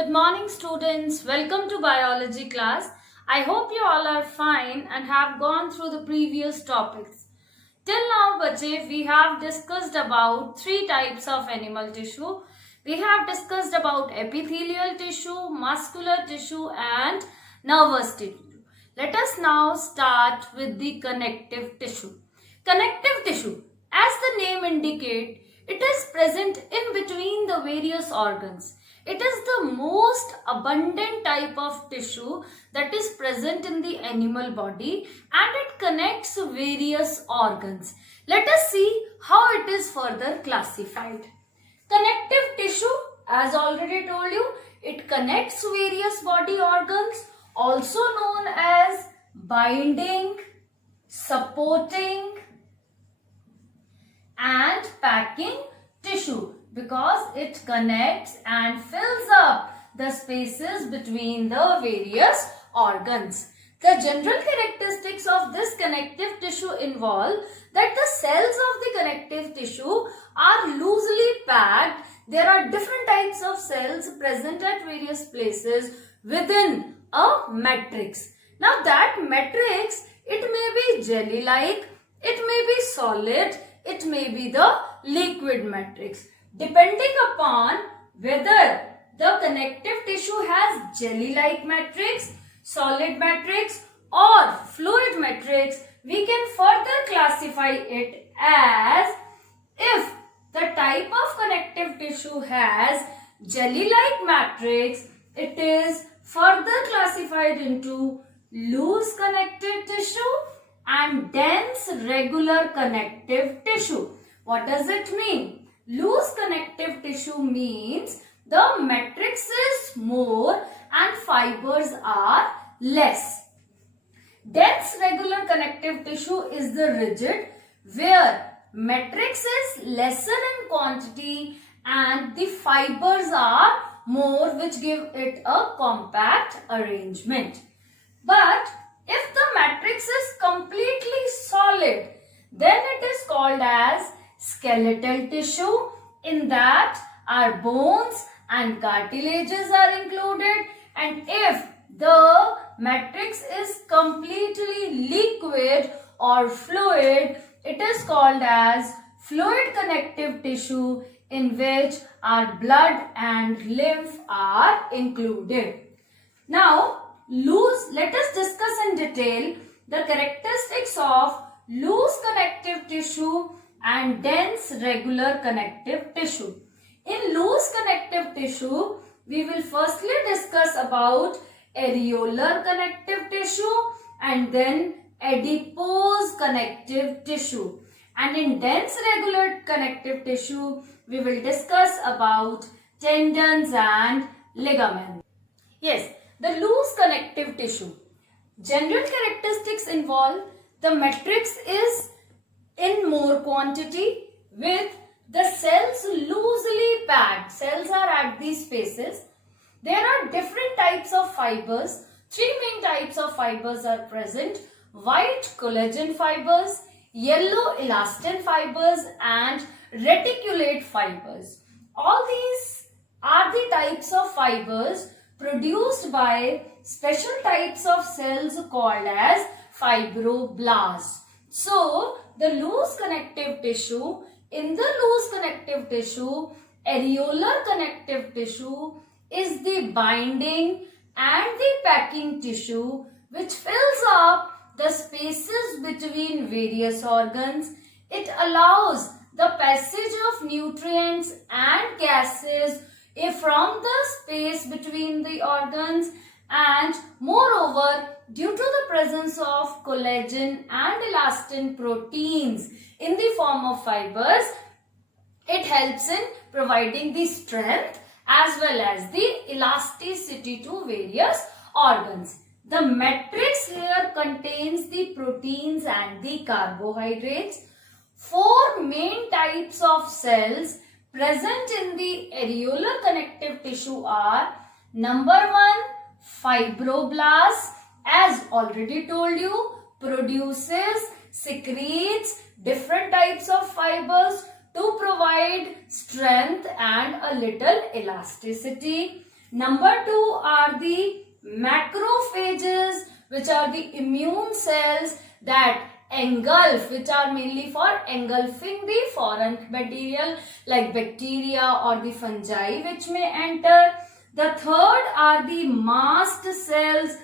Good morning, students. Welcome to biology class. I hope you all are fine and have gone through the previous topics. Till now, bache, we have discussed about three types of animal tissue. We have discussed about epithelial tissue, muscular tissue and nervous tissue. Let us now start with the connective tissue. Connective tissue, as the name indicates, it is present in between the various organs. It is the most abundant type of tissue that is present in the animal body and it connects various organs. Let us see how it is further classified. Connective tissue, as already told you, it connects various body organs, also known as binding, supporting and packing tissue, because it connects and fills up the spaces between the various organs. The general characteristics of this connective tissue involve that the cells of the connective tissue are loosely packed. There are different types of cells present at various places within a matrix. Now that matrix, it may be jelly-like, it may be solid, it may be the liquid matrix. Depending upon whether the connective tissue has jelly-like matrix, solid matrix or fluid matrix, we can further classify it as, if the type of connective tissue has jelly-like matrix, it is further classified into loose connective tissue and dense regular connective tissue. What does it mean? Loose connective tissue means the matrix is more and fibers are less. Dense regular connective tissue is the rigid, where matrix is lesser in quantity and the fibers are more, which give it a compact arrangement. But if the matrix is completely solid, then it is called as skeletal tissue. In that our bones and cartilages are included, and if the matrix is completely liquid or fluid, it is called as fluid connective tissue, in which our blood and lymph are included. Now, let us discuss in detail the characteristics of loose connective tissue and dense regular connective tissue. In loose connective tissue, we will firstly discuss about areolar connective tissue and then adipose connective tissue. And in dense regular connective tissue, we will discuss about tendons and ligaments. Yes, the loose connective tissue. General characteristics involve the matrix is in more quantity with the cells loosely packed. Cells are at these spaces. There are different types of fibers. Three main types of fibers are present: white collagen fibers, yellow elastin fibers and reticulate fibers. All these are the types of fibers produced by special types of cells called as fibroblasts. So, the loose connective tissue, in the loose connective tissue, areolar connective tissue is the binding and the packing tissue which fills up the spaces between various organs. It allows the passage of nutrients and gases from the space between the organs, and moreover, due to the presence of collagen and elastin proteins in the form of fibers, it helps in providing the strength as well as the elasticity to various organs. The matrix here contains the proteins and the carbohydrates. Four main types of cells present in the areolar connective tissue are: number one, fibroblasts, as already told you, produces, secretes different types of fibers to provide strength and a little elasticity. Number 2 are the macrophages, which are the immune cells that engulf, which are mainly for engulfing the foreign material like bacteria or the fungi which may enter. The third are the mast cells,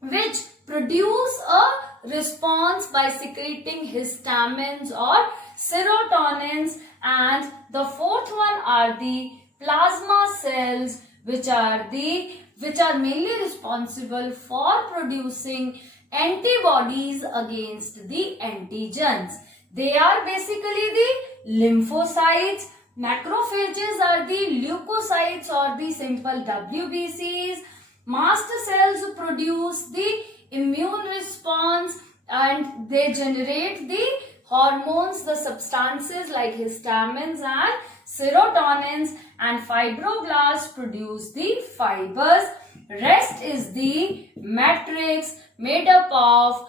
which produce a response by secreting histamines or serotonins, and the fourth one are the plasma cells, which are mainly responsible for producing antibodies against the antigens. They are basically the lymphocytes. Macrophages are the leukocytes or the simple WBCs. Mast cells produce the immune response and they generate the hormones, the substances like histamines and serotonins, and fibroblasts produce the fibers. Rest is the matrix made up of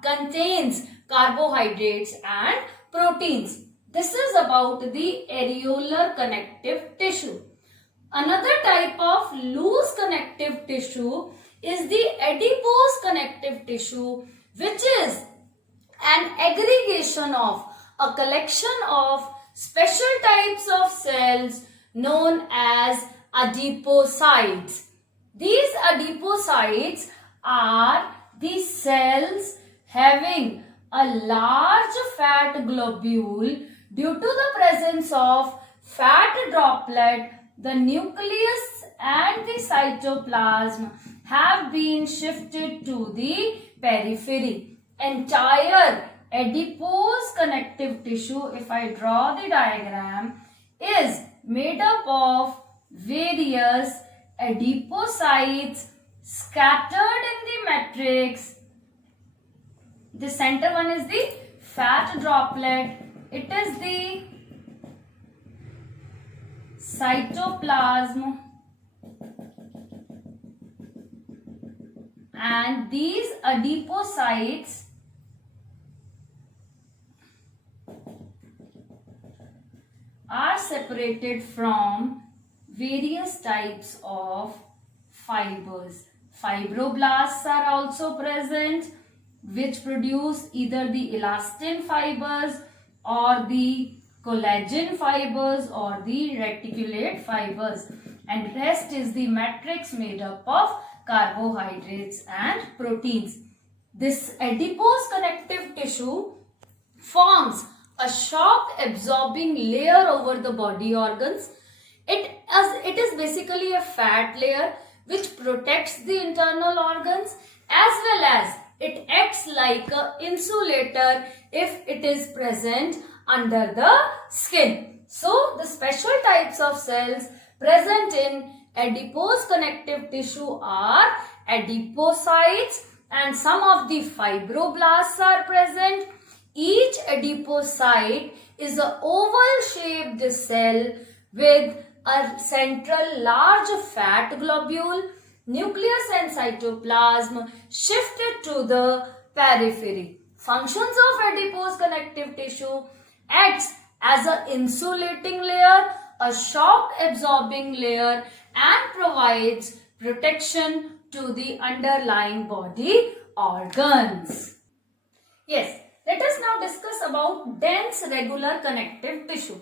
contains carbohydrates and proteins. This is about the areolar connective tissue. Another type of loose connective tissue is the adipose connective tissue, which is an aggregation of a collection of special types of cells known as adipocytes. These adipocytes are the cells having a large fat globule. Due to the presence of fat droplet, the nucleus and the cytoplasm have been shifted to the periphery. Entire adipose connective tissue, if I draw the diagram, is made up of various adipocytes scattered in the matrix. The center one is the fat droplet. It is the cytoplasm, and these adipocytes are separated from various types of fibers. Fibroblasts are also present, which produce either the elastin fibers or the collagen fibers or the reticulate fibers, and rest is the matrix made up of carbohydrates and proteins. This adipose connective tissue forms a shock absorbing layer over the body organs. It is basically a fat layer which protects the internal organs, as well as it acts like an insulator if it is present under the skin. So, the special types of cells present in adipose connective tissue are adipocytes, and some of the fibroblasts are present. Each adipocyte is an oval-shaped cell with a central large fat globule, nucleus and cytoplasm shifted to the periphery. Functions of adipose connective tissue: acts as an insulating layer, a shock absorbing layer, and provides protection to the underlying body organs. Yes, let us now discuss about dense regular connective tissue.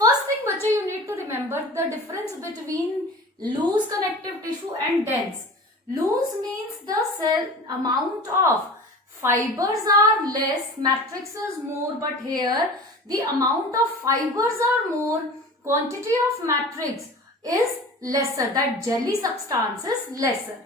First thing, bache, you need to remember the difference between loose connective tissue and dense. Loose means the cell amount of fibers are less, matrix is more, but here the amount of fibers are more, quantity of matrix is lesser, that jelly substance is lesser.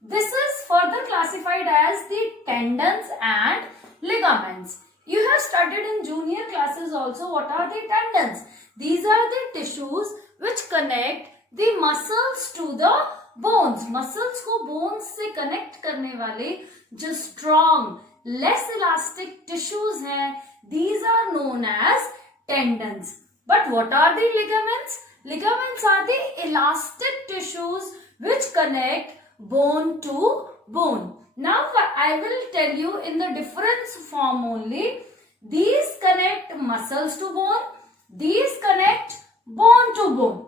This is further classified as the tendons and ligaments. You have studied in junior classes also what are the tendons. These are the tissues which connect the muscles to the bones. Muscles को bones से connect करने वाले जो strong, less elastic tissues हैं, these are known as tendons. But what are the ligaments? Ligaments are the elastic tissues which connect bone to bone. Now I will tell you in the difference form only. These connect muscles to bone. These connect bone to bone.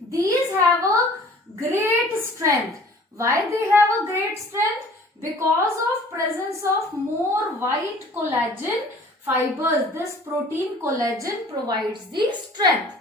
These have a great strength. Why they have a great strength? Because of presence of more white collagen fibers. This protein collagen provides the strength.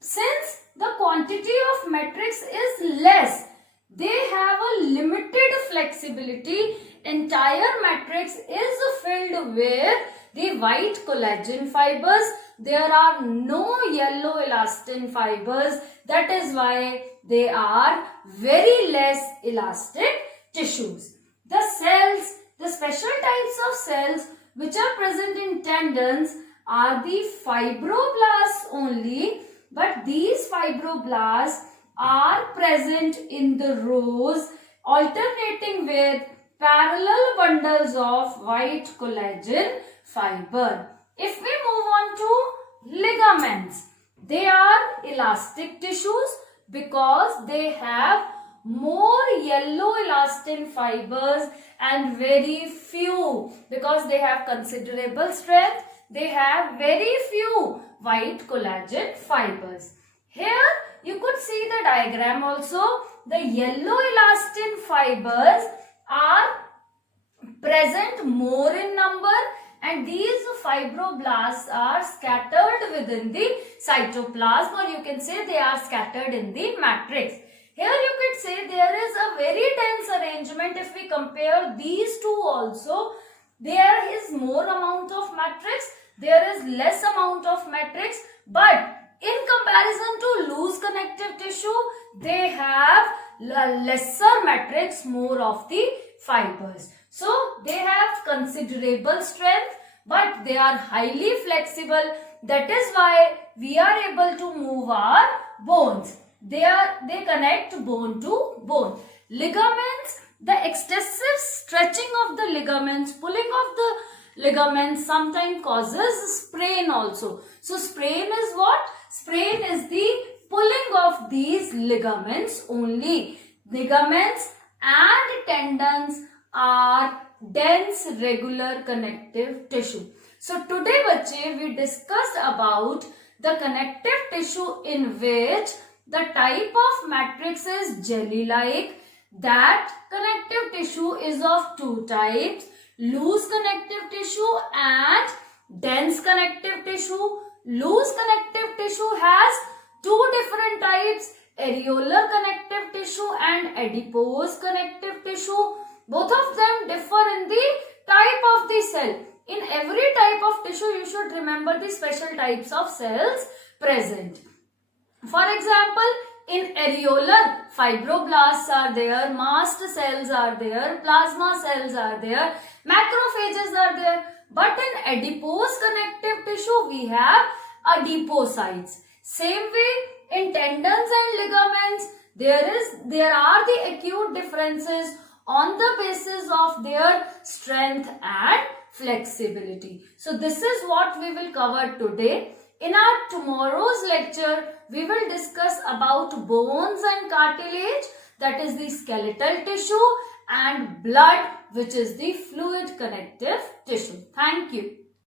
Since the quantity of matrix is less, they have a limited flexibility. Entire matrix is filled with the white collagen fibers. There are no yellow elastin fibers. That is why they are very less elastic tissues. The cells, the special types of cells which are present in tendons are the fibroblasts only, but these fibroblasts are present in the rows alternating with parallel bundles of white collagen fiber. If we move on to ligaments, they are elastic tissues because they have more yellow elastin fibers and very few, because they have considerable strength, they have very few white collagen fibers. Here you could see the diagram also. The yellow elastin fibers are present more in number, and these fibroblasts are scattered within the cytoplasm, or you can say they are scattered in the matrix. Here you could say there is a very dense arrangement. If we compare these two also, there is more amount of matrix, there is less amount of matrix, but in comparison to loose connective tissue, they have lesser matrix, more of the fibers. So they have considerable strength, but they are highly flexible. That is why we are able to move our bones. They connect bone to bone. Ligaments, the excessive stretching of the ligaments, pulling of the ligaments sometimes causes sprain also. So sprain is what? Sprain is the pulling of these ligaments only. Ligaments and tendons are dense regular connective tissue. So today bache we discussed about the connective tissue in which the type of matrix is jelly-like. That connective tissue is of two types: loose connective tissue and dense connective tissue. Loose connective tissue has two different types: areolar connective tissue and adipose connective tissue. Both of them differ in the type of the cell. In every type of tissue, you should remember the special types of cells present. For example, in areolar, fibroblasts are there, mast cells are there, plasma cells are there, macrophages are there. But in adipose connective tissue, we have adipocytes. Same way, in tendons and ligaments, there are the acute differences on the basis of their strength and flexibility. So this is what we will cover today. In our tomorrow's lecture, we will discuss about bones and cartilage, that is the skeletal tissue, and blood, which is the fluid connective tissue. Thank you.